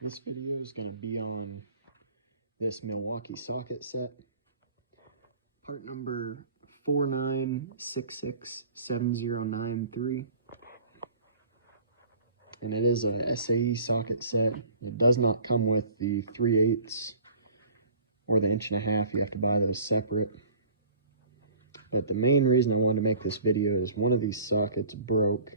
This video is going to be on this Milwaukee socket set, part number 49667093, and it is a SAE socket set. It does not come with the 3/8 or the 1.5 inch. You have to buy those separate. But the main reason I wanted to make this video is one of these sockets broke.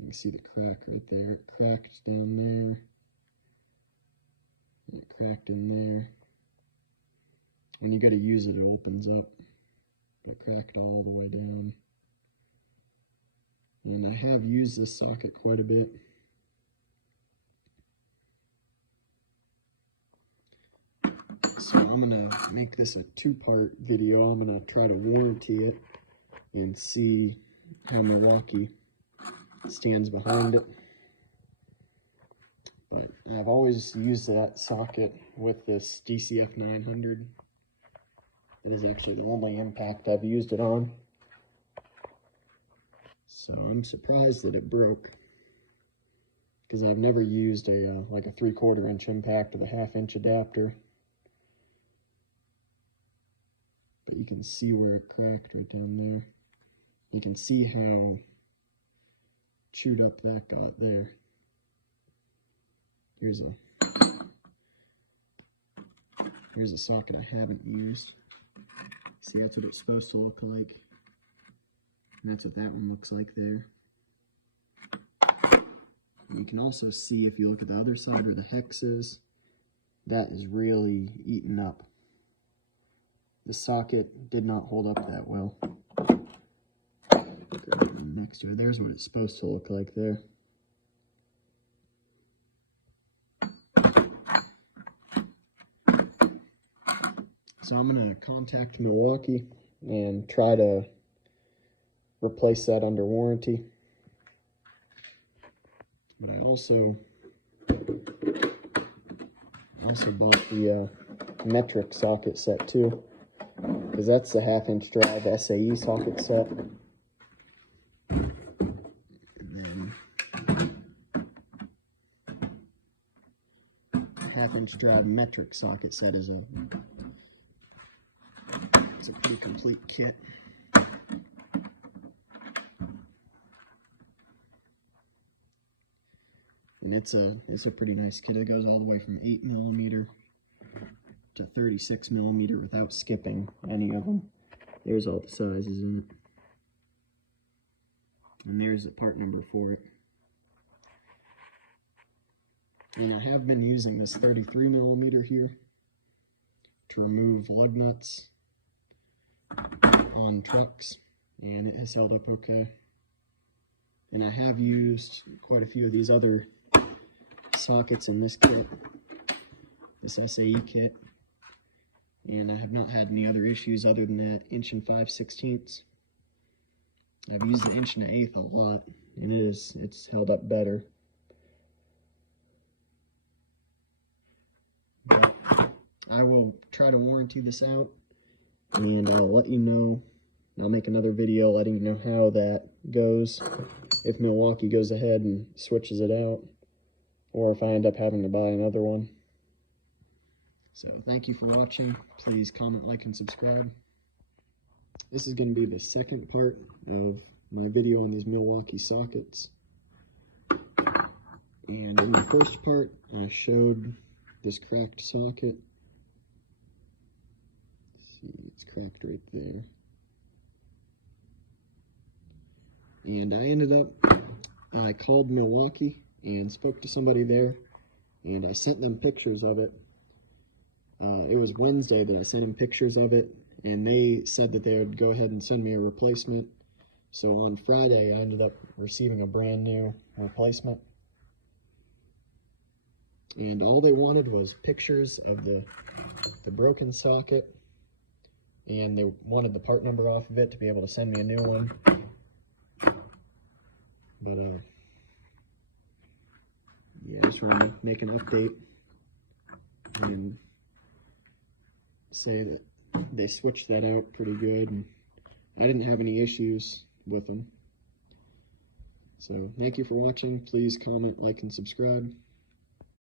You can see the crack right there. It cracked down there. And it cracked in there. When you go to use it, it opens up. But it cracked all the way down. And I have used this socket quite a bit. So I'm going to make this a two-part video. I'm going to try to warranty it and see how Milwaukee stands behind it. But I've always used that socket with this DCF 900. It is actually the only impact I've used it on. So I'm surprised that it broke, because I've never used a like a 3/4 inch impact with a 1/2 inch adapter. But you can see where it cracked right down there. You can see how chewed up that got there. Here's a socket I haven't used. See, that's what it's supposed to look like. And that's what that one looks like there. And you can also see, if you look at the other side where the hex is, that is really eaten up. The socket did not hold up that well. Next to it, there's what it's supposed to look like there. So I'm going to contact Milwaukee and try to replace that under warranty. But I also bought the metric socket set too, because that's the 1/2 inch drive SAE socket set. And then 1/2 inch drive metric socket set is a pretty complete kit. And it's a pretty nice kit. It goes all the way from 8mm to 36mm without skipping any of them. There's all the sizes in it. And there's the part number for it. And I have been using this 33mm here to remove lug nuts on trucks, and it has held up okay. And I have used quite a few of these other sockets in this kit, this SAE kit, and I have not had any other issues other than that 1 5/16". I've used the 1 1/8" a lot, and it's held up better. But I will try to warranty this out, and I'll let you know. I'll make another video letting you know how that goes, if Milwaukee goes ahead and switches it out, or if I end up having to buy another one. So thank you for watching. Please comment, like, and subscribe. This is going to be the second part of my video on these Milwaukee sockets. And in the first part, I showed this cracked socket. See, it's cracked right there. And I called Milwaukee and spoke to somebody there, and I sent them pictures of it. It was Wednesday that I sent them pictures of it, and they said that they would go ahead and send me a replacement. So on Friday, I ended up receiving a brand new replacement. And all they wanted was pictures of the broken socket, and they wanted the part number off of it to be able to send me a new one. But yeah, I just want to make an update and say that they switched that out pretty good, and I didn't have any issues with them. So thank you for watching. Please comment, like, and subscribe.